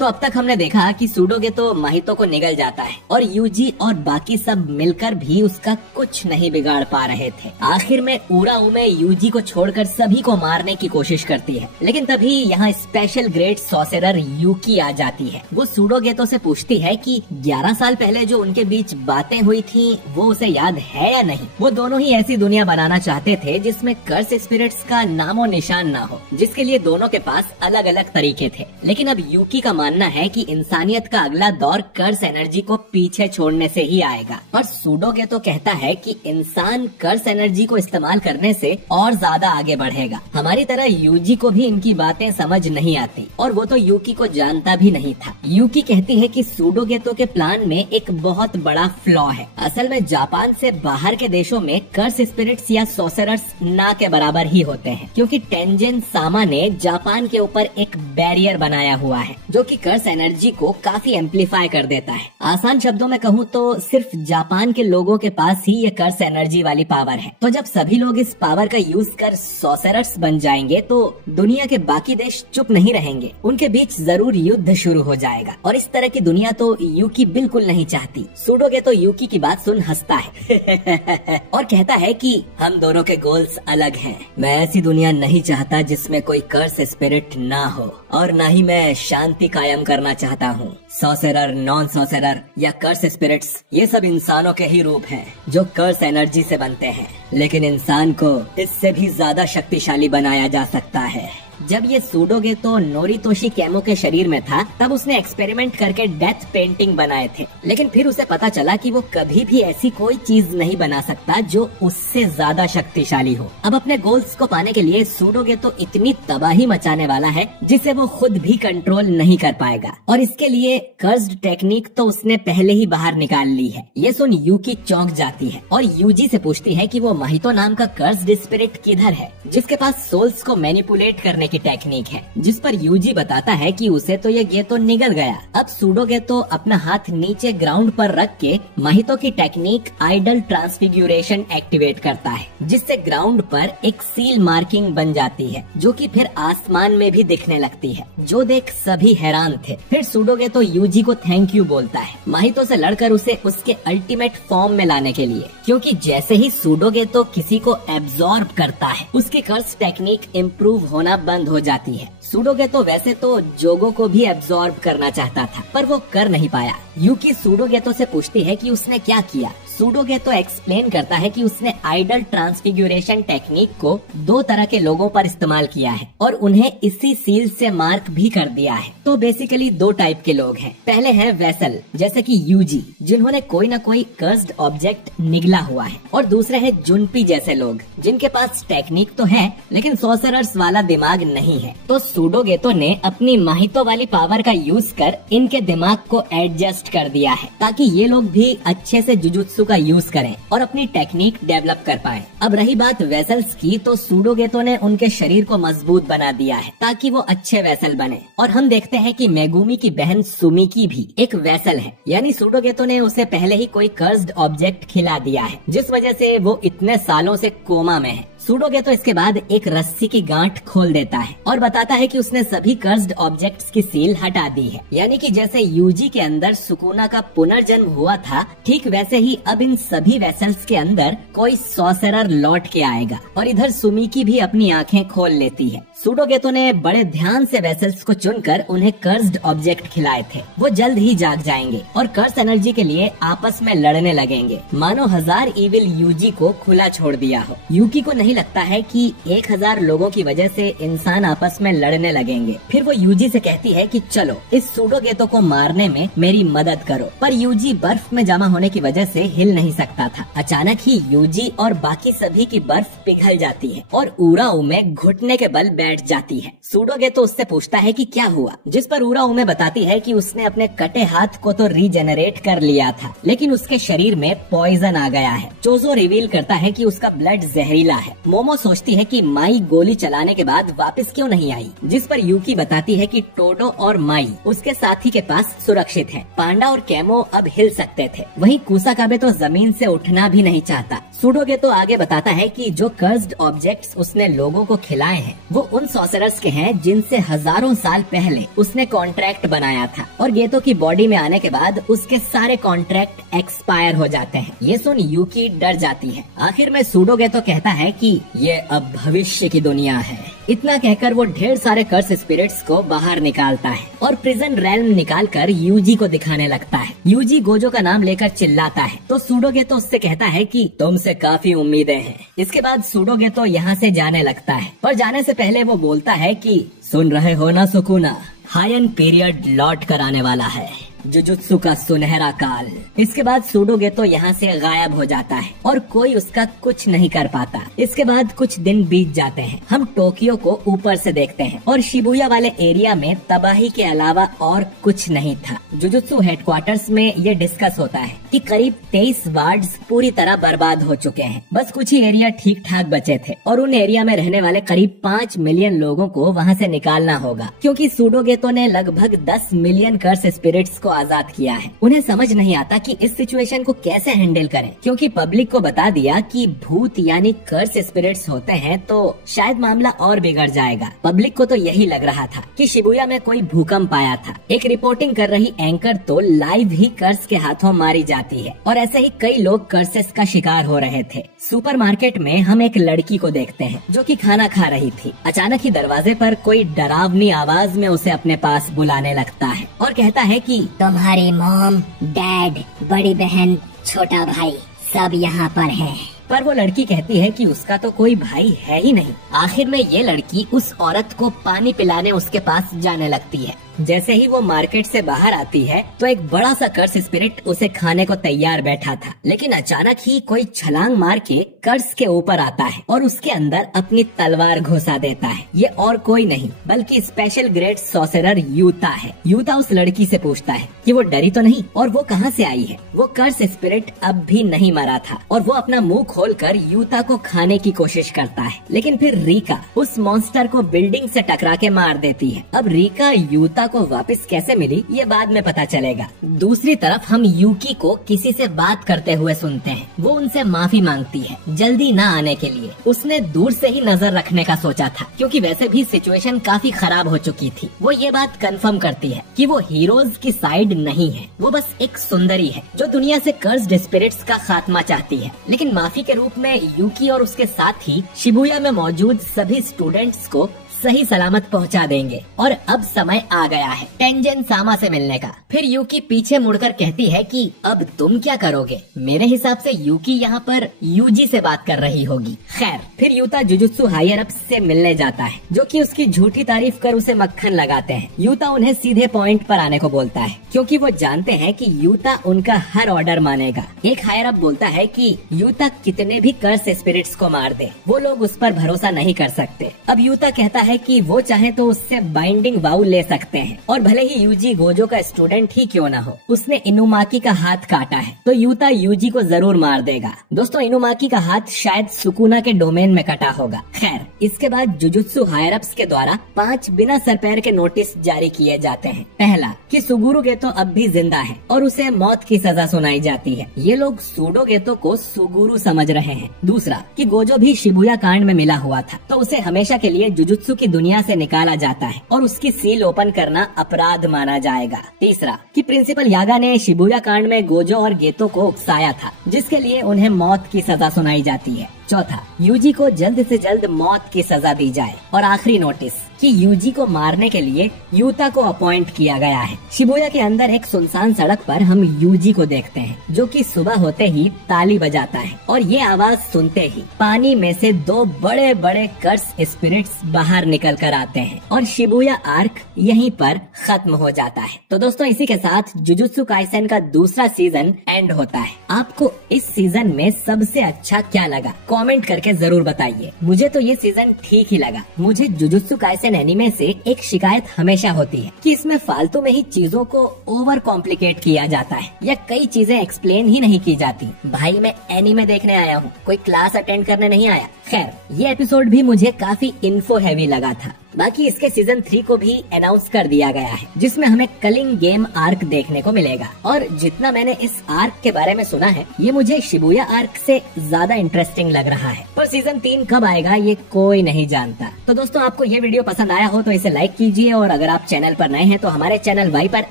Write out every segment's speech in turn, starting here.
तो अब तक हमने देखा कि सूडोगे तो माहितो को निगल जाता है और यूजी और बाकी सब मिलकर भी उसका कुछ नहीं बिगाड़ पा रहे थे। आखिर में उराउमे यूजी को छोड़कर सभी को मारने की कोशिश करती है, लेकिन तभी यहाँ स्पेशल ग्रेट सॉसेरर यूकी आ जाती है। वो सूडोगेतो से पूछती है कि 11 साल पहले जो उनके बीच बातें हुई थी वो उसे याद है या नहीं। वो दोनों ही ऐसी दुनिया बनाना चाहते थे जिसमें कर्स स्पिरिट्स का नामो निशान ना हो, जिसके लिए दोनों के पास अलग अलग तरीके थे। लेकिन अब यूकी का मानना है कि इंसानियत का अगला दौर कर्स एनर्जी को पीछे छोड़ने से ही आएगा, और सूडोगेतो कहता है कि इंसान कर्स एनर्जी को इस्तेमाल करने से और ज्यादा आगे बढ़ेगा। हमारी तरह यूजी को भी इनकी बातें समझ नहीं आती, और वो तो यूकी को जानता भी नहीं था। यूकी कहती है कि सूडोगेतो के प्लान में एक बहुत बड़ा फ्लॉ है। असल में जापान से बाहर के देशों में कर्स स्पिरिट्स या सॉसेरर्स ना के बराबर ही होते हैं, क्योंकि टेंजिन सामा ने जापान के ऊपर एक बैरियर बनाया हुआ है जो कि कर्स एनर्जी को काफी एम्पलीफाई कर देता है। आसान शब्दों में कहूँ तो सिर्फ जापान के लोगों के पास ही ये कर्स एनर्जी वाली पावर है। तो जब सभी लोग इस पावर का यूज कर सॉसेरर्स बन जाएंगे तो दुनिया के बाकी देश चुप नहीं रहेंगे, उनके बीच जरूर युद्ध शुरू हो जाएगा। और इस तरह की दुनिया तो यूकी बिल्कुल नहीं चाहती। सूडोगेतो यूकी की बात सुन हंसता है और कहता है कि हम दोनों के गोल्स अलग हैं। मैं ऐसी दुनिया नहीं चाहता जिसमें कोई कर्स स्पिरिट ना हो, और ना ही मैं शांति कायम करना चाहता हूँ। सॉसेरर, नॉन सॉसेरर या कर्स स्पिरिट्स ये सब इंसानों के ही रूप हैं जो कर्स एनर्जी से बनते हैं, लेकिन इंसान को इससे भी ज्यादा शक्तिशाली बनाया जा सकता है। जब ये सूडोगेतो नोरितोशी केमो के शरीर में था तब उसने एक्सपेरिमेंट करके डेथ पेंटिंग बनाए थे, लेकिन फिर उसे पता चला कि वो कभी भी ऐसी कोई चीज नहीं बना सकता जो उससे ज्यादा शक्तिशाली हो। अब अपने गोल्स को पाने के लिए सूडोगेतो इतनी तबाही मचाने वाला है जिसे वो खुद भी कंट्रोल नहीं कर पाएगा, और इसके लिए कर्स्ड टेक्निक तो उसने पहले ही बाहर निकाल ली है। ये सुन यूकी चौंक जाती है और यूजी से पूछती है कि वो माहितो नाम का कर्स्ड स्पिरिट किधर है जिसके पास सोल्स को मैनिपुलेट करने की टेक्निक है, जिस पर यूजी बताता है कि उसे तो ये गेतो निगल गया। अब सूडोगेतो अपना हाथ नीचे ग्राउंड पर रख के माहितो की टेक्निक आइडल ट्रांसफिग्यूरेशन एक्टिवेट करता है, जिससे ग्राउंड पर एक सील मार्किंग बन जाती है जो कि फिर आसमान में भी दिखने लगती है, जो देख सभी हैरान थे। फिर सूडोगेतो यूजी को थैंक यू बोलता है माहितो से लड़कर उसे उसके अल्टीमेट फॉर्म में लाने के लिए, क्योंकि जैसे ही सूडोगेतो किसी को एब्जॉर्ब करता है उसकी कर्स टेक्निक इम्प्रूव होना बंद हो जाती है। सूडोगेतो वैसे तो जोगो को भी एब्जॉर्ब करना चाहता था, पर वो कर नहीं पाया। यूकी सूडोगेतो से पूछती है कि उसने क्या किया। सूडोगेतो एक्सप्लेन करता है कि उसने आइडल ट्रांसफिग्यूरेशन टेक्निक को 2 तरह के लोगों पर इस्तेमाल किया है और उन्हें इसी सील से मार्क भी कर दिया है। तो बेसिकली 2 टाइप के लोग हैं। पहले है वेसल जैसे कि यूजी, जिन्होंने कोई न कोई कर्स्ड ऑब्जेक्ट निगला हुआ है, और दूसरे है जुनपी जैसे लोग जिनके पास टेक्निक तो है लेकिन सॉसेरर्स वाला दिमाग नहीं है। तो सूडोगेतो ने अपनी माहितो वाली पावर का यूज कर इनके दिमाग को एडजस्ट कर दिया है ताकि ये लोग भी अच्छे से जुजुत्सु का यूज करें और अपनी टेक्निक डेवलप कर पाएं। अब रही बात वेसल्स की, तो सूडोगेतो ने उनके शरीर को मजबूत बना दिया है ताकि वो अच्छे वेसल बने। और हम देखते हैं कि मेगुमी की बहन सुमिकी भी एक वेसल है, यानी सूडोगेतो ने उसे पहले ही कोई कर्स्ड ऑब्जेक्ट खिला दिया है जिस वजह से वो इतने सालों से कोमा में है। सूडोगेतो इसके बाद एक रस्सी की गांठ खोल देता है और बताता है कि उसने सभी कर्स्ड ऑब्जेक्ट्स की सील हटा दी है, यानी कि जैसे यूजी के अंदर सुकुना का पुनर्जन्म हुआ था, ठीक वैसे ही अब इन सभी वेसल्स के अंदर कोई सॉसेरर लौट के आएगा। और इधर सुमिकी भी अपनी आंखें खोल लेती है। सूडोगेतो ने बड़े ध्यान से वेसल्स को चुनकर उन्हें कर्स्ड ऑब्जेक्ट खिलाए थे। वो जल्द ही जाग जाएंगे और कर्स एनर्जी के लिए आपस में लड़ने लगेंगे, मानो 1000 इविल यूजी को खुला छोड़ दिया हो। यूकी को नहीं लगता है कि 1000 लोगों की वजह से इंसान आपस में लड़ने लगेंगे। फिर वो यूजी से कहती है कि चलो इस सूडोगेतो को मारने में मेरी मदद करो, पर यूजी बर्फ में जमा होने की वजह से हिल नहीं सकता था। अचानक ही यूजी और बाकी सभी की बर्फ पिघल जाती है और उराउमे घुटने के बल बैठ जाती है। सूडोगेतो उससे पूछता है कि क्या हुआ, जिस पर उराउमे बताती है कि उसने अपने कटे हाथ को तो रीजेनरेट कर लिया था, लेकिन उसके शरीर में पॉइजन आ गया है। चोजो रिवील करता है कि उसका ब्लड जहरीला है। मोमो सोचती है कि माई गोली चलाने के बाद वापस क्यों नहीं आई, जिस पर यूकी बताती है कि टोडो और माई उसके साथी के पास सुरक्षित है। पांडा और केमो अब हिल सकते थे, वहीं कुसाकाबे तो जमीन से उठना भी नहीं चाहता। सूडोगे तो आगे बताता है कि जो कर्स्ड ऑब्जेक्ट्स उसने लोगों को खिलाए हैं वो उन सॉर्सरर्स के हैं जिनसे हजारों साल पहले उसने कॉन्ट्रैक्ट बनाया था, और गेतो की बॉडी में आने के बाद उसके सारे कॉन्ट्रैक्ट एक्सपायर हो जाते हैं। ये सुन यूकी डर जाती है। आखिर में सूडोगे तो कहता है कि ये अब भविष्य की दुनिया है। इतना कहकर वो ढेर सारे कर्स स्पिरिट्स को बाहर निकालता है और प्रिजन रेल्म निकालकर यूजी को दिखाने लगता है। यूजी गोजो का नाम लेकर चिल्लाता है तो सूडोगे तो उससे कहता है कि तुमसे काफी उम्मीदें हैं। इसके बाद सूडोगे तो यहाँ से जाने लगता है, पर जाने से पहले वो बोलता है कि सुन रहे हो ना सुकुना, हायन पीरियड लौट कर आने वाला है, जुजुत्सु का सुनहरा काल। इसके बाद सूडोगे तो यहाँ से गायब हो जाता है और कोई उसका कुछ नहीं कर पाता। इसके बाद कुछ दिन बीत जाते हैं। हम टोक्यो को ऊपर से देखते हैं और शिबुया वाले एरिया में तबाही के अलावा और कुछ नहीं था। जुजुत्सु हेडक्वार्टर्स में ये डिस्कस होता है कि करीब 23 वार्ड्स पूरी तरह बर्बाद हो चुके हैं। बस कुछ ही एरिया ठीक ठाक बचे थे और उन एरिया में रहने वाले करीब 5 मिलियन लोगों को वहाँ से निकालना होगा, क्योंकि सूडोगेतो ने लगभग 10 मिलियन कर्स स्पिरिट्स को आजाद किया है। उन्हें समझ नहीं आता कि इस सिचुएशन को कैसे हैंडल करें, क्योंकि पब्लिक को बता दिया कि भूत यानी कर्स स्पिरिट्स होते हैं तो शायद मामला और बिगड़ जाएगा। पब्लिक को तो यही लग रहा था कि शिबुया में कोई भूकंप आया था। एक रिपोर्टिंग कर रही एंकर तो लाइव ही कर्स के हाथों मारी जाती है और ऐसे ही कई लोग कर्सेस का शिकार हो रहे थे। सुपरमार्केट में हम एक लड़की को देखते हैं जो कि खाना खा रही थी। अचानक ही दरवाजे पर कोई डरावनी आवाज में उसे अपने पास बुलाने लगता है और कहता है कि तुम्हारी मॉम, डैड, बड़ी बहन, छोटा भाई सब यहाँ पर हैं। पर वो लड़की कहती है कि उसका तो कोई भाई है ही नहीं। आखिर में ये लड़की उस औरत को पानी पिलाने उसके पास जाने लगती है। जैसे ही वो मार्केट से बाहर आती है तो एक बड़ा सा कर्स स्पिरिट उसे खाने को तैयार बैठा था, लेकिन अचानक ही कोई छलांग मार के कर्स के ऊपर आता है और उसके अंदर अपनी तलवार घुसा देता है। ये और कोई नहीं बल्कि स्पेशल ग्रेड सॉर्सरर यूता है। यूता उस लड़की से पूछता है कि वो डरी तो नहीं और वो कहाँ से आई है। वो कर्स स्पिरिट अब भी नहीं मरा था और वो अपना मुंह खोलकर यूता को खाने की कोशिश करता है, लेकिन फिर रीका उस मॉन्स्टर को बिल्डिंग से टकरा के मार देती है। अब रीका यूता को वापस कैसे मिली ये बाद में पता चलेगा। दूसरी तरफ हम यूकी को किसी से बात करते हुए सुनते हैं। वो उनसे माफी मांगती है जल्दी ना आने के लिए। उसने दूर से ही नजर रखने का सोचा था, क्योंकि वैसे भी सिचुएशन काफी खराब हो चुकी थी। वो ये बात कंफर्म करती है कि वो हीरोज की साइड नहीं है, वो बस एक सुंदरी है जो दुनिया से कर्स्ड स्पिरिट्स का खात्मा चाहती है। लेकिन माफी के रूप में यूकी और उसके साथ ही शिबुया में मौजूद सभी स्टूडेंट्स को सही सलामत पहुंचा देंगे। और अब समय आ गया है टेंजन सामा से मिलने का। फिर यूकी पीछे मुड़कर कहती है कि अब तुम क्या करोगे। मेरे हिसाब से यूकी यहाँ पर यूजी से बात कर रही होगी। खैर, फिर यूता जुजुत्सु हायर अप्स से मिलने जाता है, जो कि उसकी झूठी तारीफ कर उसे मक्खन लगाते हैं। यूता उन्हें सीधे पॉइंट पर आने को बोलता है, क्योंकि वो जानते हैं कि यूता उनका हर ऑर्डर मानेगा। एक हायर अप बोलता है कि यूता कितने भी कर्स स्पिरिट्स को मार दे, वो लोग उस पर भरोसा नहीं कर सकते। अब यूता कहता है कि वो चाहे तो उससे बाइंडिंग वाउ ले सकते हैं, और भले ही यूजी गोजो का स्टूडेंट ही क्यों ना हो, उसने इनुमाकी का हाथ काटा है तो यूता यूजी को जरूर मार देगा। दोस्तों, इनुमाकी का हाथ शायद सुकुना के डोमेन में कटा होगा। खैर, इसके बाद जुजुत्सु हायर अप्स के द्वारा 5 बिना सर पैर के नोटिस जारी किए जाते हैं। पहला कि सुगुरुगेतो अब भी जिंदा है और उसे मौत की सजा सुनाई जाती है। ये लोग सूडोगेतो को सुगुरु समझ रहे हैं। दूसरा कि गोजो भी शिबुया कांड में मिला हुआ था तो उसे हमेशा के लिए जुजुत्सु की दुनिया से निकाला जाता है और उसकी सील ओपन करना अपराध माना जाएगा। तीसरा कि प्रिंसिपल यागा ने शिबुया कांड में गोजो और गेतो को उकसाया था, जिसके लिए उन्हें मौत की सजा सुनाई जाती है। चौथा, यूजी को जल्द से जल्द मौत की सजा दी जाए। और आखिरी नोटिस कि यूजी को मारने के लिए यूता को अपॉइंट किया गया है। शिबुया के अंदर एक सुनसान सड़क पर हम यूजी को देखते हैं, जो कि सुबह होते ही ताली बजाता है और ये आवाज सुनते ही पानी में से 2 बड़े बड़े कर्स स्पिरिट्स बाहर निकल कर आते हैं और शिबुया आर्क यहीं पर खत्म हो जाता है। तो दोस्तों, इसी के साथ जुजुत्सु काइसेन का दूसरा सीजन एंड होता है। आपको इस सीजन में सबसे अच्छा क्या लगा कमेंट करके जरूर बताइए। मुझे तो ये सीजन ठीक ही लगा। मुझे जुजुत्सु काइसेन एनीमे से एक शिकायत हमेशा होती है कि इसमें फालतू में ही चीजों को ओवर कॉम्प्लिकेट किया जाता है या कई चीजें एक्सप्लेन ही नहीं की जाती। भाई, मैं एनीमे देखने आया हूँ, कोई क्लास अटेंड करने नहीं आया। खैर, ये एपिसोड भी मुझे काफी इन्फो हैवी लगा था। बाकी इसके सीजन 3 को भी अनाउंस कर दिया गया है, जिसमें हमें कलिंग गेम आर्क देखने को मिलेगा। और जितना मैंने इस आर्क के बारे में सुना है, ये मुझे शिबुया आर्क से ज्यादा इंटरेस्टिंग लग रहा है। पर सीजन 3 कब आएगा ये कोई नहीं जानता। तो दोस्तों, आपको ये वीडियो पसंद आया हो तो इसे लाइक कीजिए, और अगर आप चैनल पर नए हैं तो हमारे चैनल वाइपर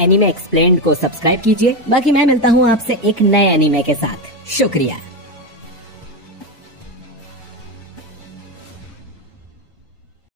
एनीमे एक्सप्लेन्ड को सब्सक्राइब कीजिए। बाकी मैं मिलता हूँ आपसे एक नए एनीमे के साथ। शुक्रिया।